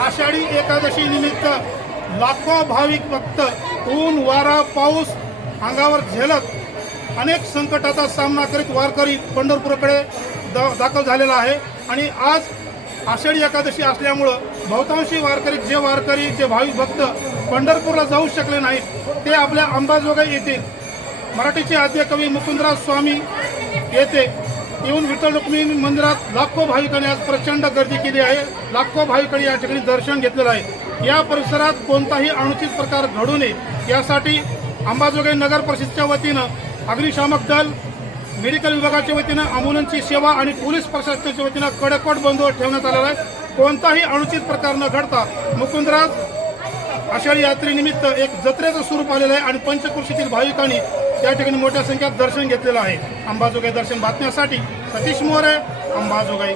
आषाढी एकादशी निमित्त लाखो भाविक भक्त ऊन वारा पाऊस अंगावर झेलत अनेक संकटाचा सामना करीत वारकरी पंढरपूरकडे दाखल झालेला आहे। आणि आज आषाढी एकादशी असल्यामुळं बहुतांशी वारकरी जे भाविक भक्त पंढरपूरला जाऊ शकले नाहीत ते आपल्या अंबाजोगाई येथील मराठीचे आद्य कवी मुकुंदराज स्वामी येथे येऊन विठ्ठल रुक्मिणी मंदिरात लाखो भाविकांनी आज प्रचंड गर्दी केली आहे। लाखो भाविकांनी या ठिकाणी दर्शन घेतलेलं आहे। या परिसरात कोणताही अनुचित प्रकार घडू नये यासाठी अंबाजोगाई नगर परिषदेच्या वतीनं अग्निशामक दल, मेडिकल विभागाच्या वतीनं अँब्युलन्सची सेवा आणि पोलीस प्रशासनाच्या वतीनं कडेकोट बंदोबस्त ठेवण्यात आलेला आहे। कोणताही अनुचित प्रकार न घडता मुकुंदराज आषाढी यात्रेनिमित्त एक जत्रेचं स्वरूप आलेलं आहे आणि पंचक्रोशीतील भाविकांनी त्या ठिकाणी मोठ्या संख्येत दर्शन घेतलेलं आहे। अंबाजोगाई दर्शन बातम्यासाठी सतीश मोरे, अंबाजोगाई।